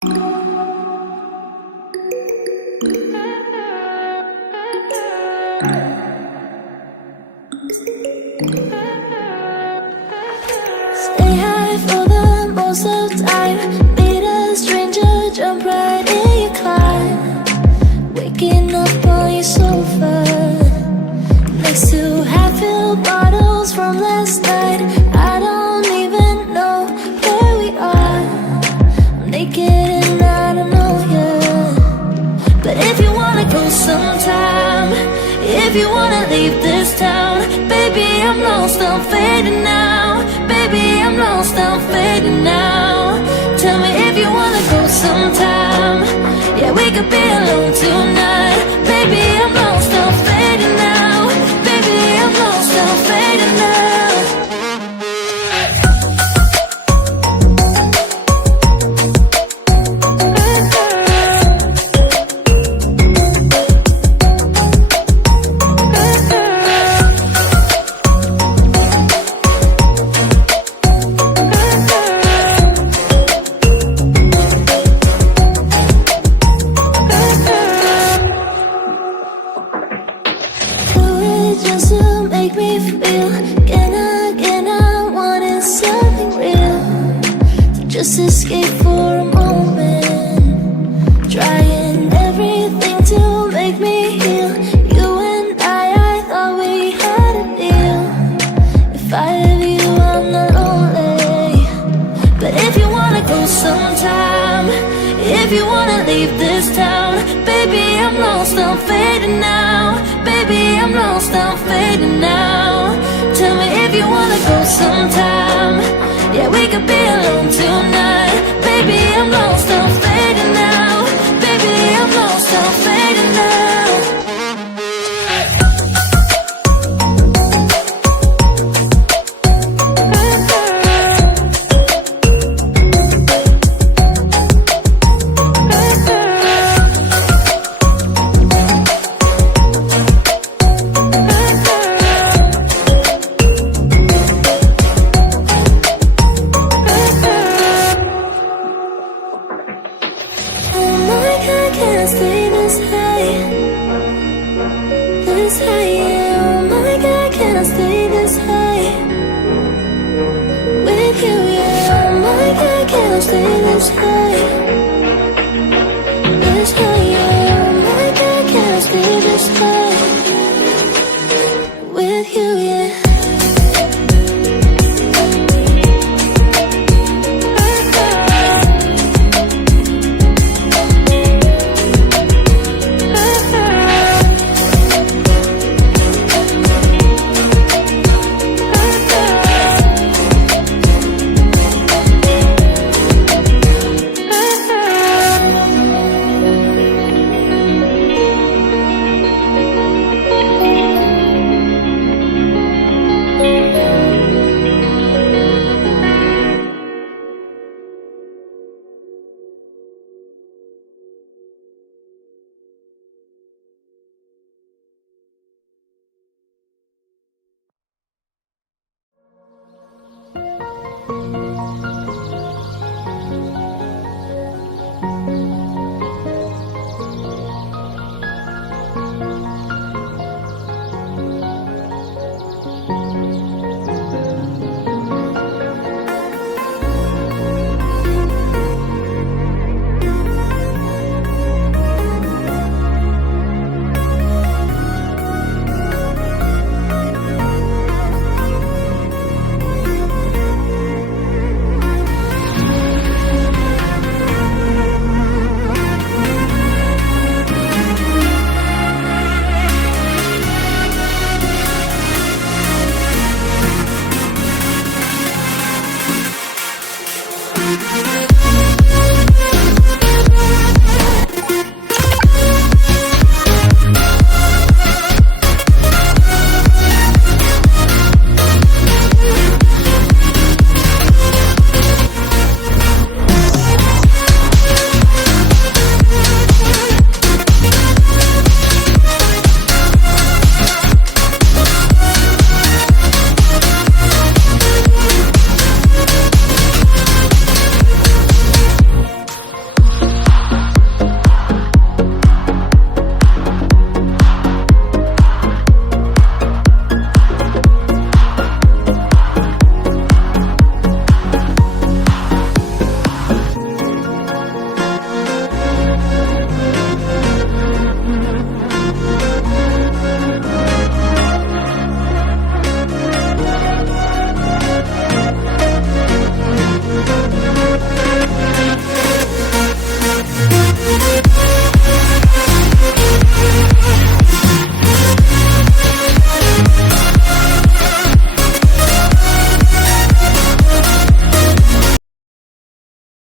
Stay high for the most of time. Meet a stranger, jump right in your climb. Waking up on your sofa next to half-filled bottles from last night. I don't even know where we are. I'm naked and I don't know yet. But if you wanna go sometime, if you wanna leave this town, baby, I'm lost, I'm fading now. Baby, I'm lost, I'm fading now. Tell me if you wanna go sometime. Yeah, we could be alone tonight. Baby, I'm lost, I'm fading now. Baby, I'm lost, I'm fading now. Just to make me feel again, I wanted something real. So just escape for a moment, trying everything to make me heal. You and I thought we had a deal. If I have you, I'm not lonely. But if you wanna go sometime, if you wanna leave this town, baby, I'm lost, I'm fading now. Baby, I'm lost, I'm fading now. Tell me if you wanna go sometime. Yeah, we could be alone tonight. Baby, I'm lost,